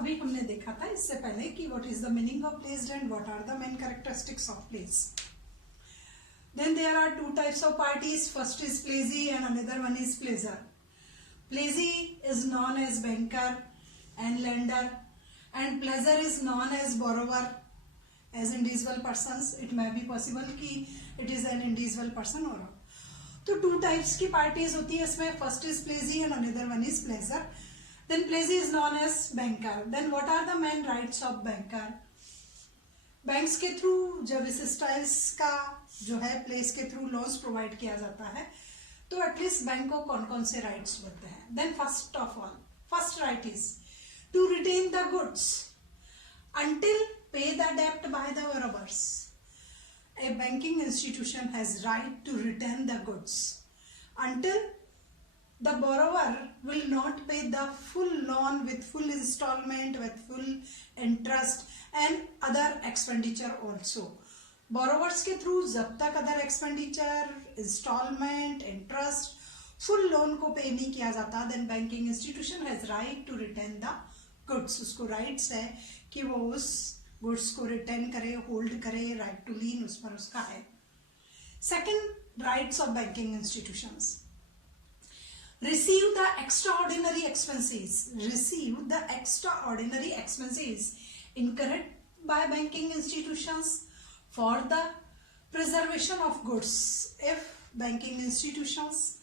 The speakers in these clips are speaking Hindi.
अभी हमने देखा था इससे पहले कि what is the meaning of pledge and what are the main characteristics of pledge. Then there are two types of parties. First is plazy and another one is placer. Plazy is known as banker and lender, and placer is known as borrower, as individual persons. It may be possible कि it is an individual person or not. तो two types की parties होती है इसमें. First is plazy and another one is placer. Then plazy is known as banker. Then what are the main rights of banker? Banks के थ्रू जब इस स्टाइल्स का जो है प्लेस के थ्रू लोन्स प्रोवाइड किया जाता है तो एटलीस्ट बैंक को कौन कौन से राइट्स मिलते हैं. Then first of all, first right is to retain the goods until pay the debt by the borrowers. A banking institution has right to retain the goods until the borrower will not pay the full loan with full installment, with full interest and other expenditure also. Borrowers के थ्रू जब तक other expenditure, installment, interest, full loan को पे नहीं किया जाता, then banking institution has right to retain the goods. उसको rights है कि वो उस goods को retain करे, hold करे, right to lien उस पर उसका है. Second rights of banking institutions. Receive the extraordinary expenses. Receive the extraordinary expenses incurred by banking institutions for the preservation of goods. If banking institutions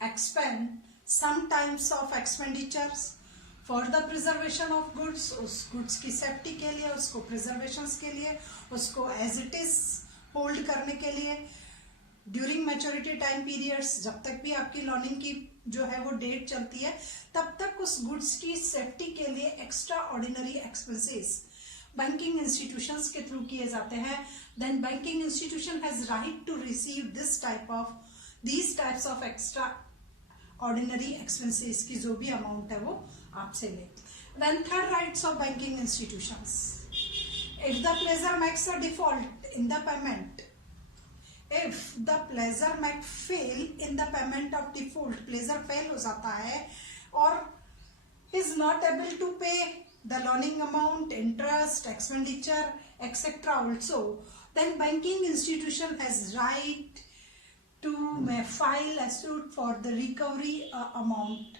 expend some types of expenditures for the preservation of goods, उस goods की safety के लिए, उसको preservations के लिए, उसको as it is hold करने के लिए, ड्यूरिंग मैच्योरिटी टाइम पीरियड्स, जब तक भी आपकी लॉनिंग की जो है वो डेट चलती है तब तक उस गुड्स की सेफ्टी के लिए extraordinary expenses banking institutions के थ्रू किए जाते हैं. Then banking institution has right to receive these types of extraordinary expenses की जो भी अमाउंट है वो आपसे ले. Then third rights of banking institutions. If the pledger makes a default in the payment, if the pleasure might fail in the payment of default, pleasure fail हो जाता है और is not able to pay the loaning amount, interest, expenditure, etc. also, then banking institution has right to may file a suit for the recovery amount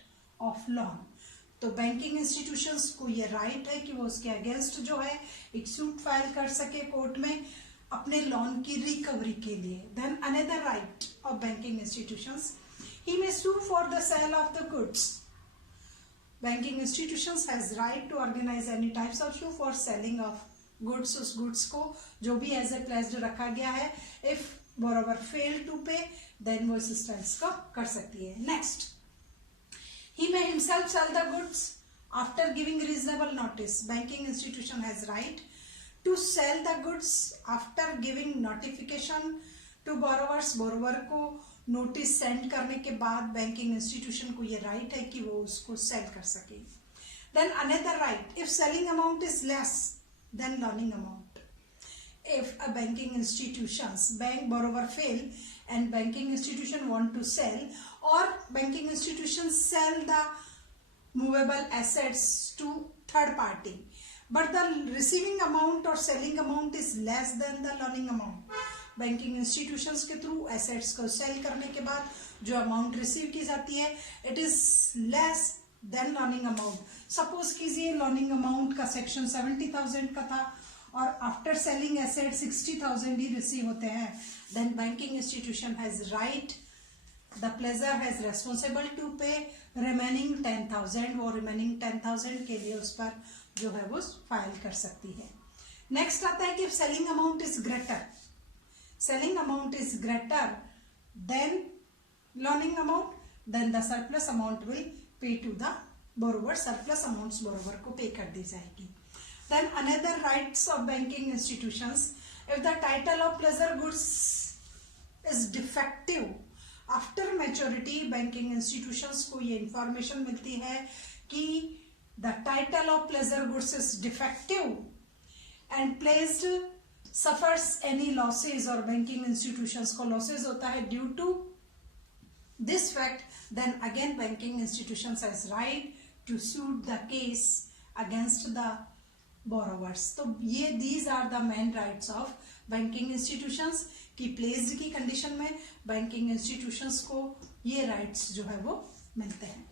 of loan. तो बैंकिंग इंस्टीट्यूशंस को ये राइट है कि वो उसके अगेंस्ट जो है एक सूट फाइल कर सके कोर्ट में अपने लोन की रिकवरी के लिए. Then another right of banking institutions, he may sue for the sale of the goods. Banking institutions has right to organise any types of sue for selling of goods. उस गुड्स को जो भी एज ए प्लेस्ड रखा गया है, if borrower fail to pay then वो इस स्टाइल्स को कर सकती है. Next, he may himself sell the goods after giving reasonable notice. Banking institution has right to sell the goods after giving notification to borrowers. borrower को notice send करने के बाद banking institution को ये right है कि वो उसको sell कर सके. Then another right, if selling amount is less than loaning amount. If a banking institutions, bank borrower fail and banking institution want to sell, or banking institutions sell the movable assets to third party, but the receiving amount or selling amount is less than the loaning amount. banking institutions के through assets को sell करने के बाद जो amount receive की जाती है it is less than loaning amount. suppose कीजिए loaning amount का section 70,000 का था और after selling asset 60,000 ही receive होते हैं, then banking institution has right, the pleasure has responsible to pay remaining 10,000. वो remaining 10,000 के लिए उस पर जो है वो फाइल कर सकती है. नेक्स्ट आता है कि selling amount is greater, selling amount is greater than loaning amount, then the surplus amount will pay to the borrower. surplus amounts borrower को pay कर दी जाएगी. Then another rights of banking institutions, if the title of pleasure goods is defective after maturity, banking institutions को ये information मिलती है कि the title of pleasure goods is defective and placed suffers any losses or banking institutions को losses होता है due to this fact, then again banking institutions has right to suit the case against the borrowers. तो ये these are the main rights of banking institutions की प्लेस्ड की कंडीशन में बैंकिंग इंस्टीट्यूशंस को ये राइट्स जो है वो मिलते हैं।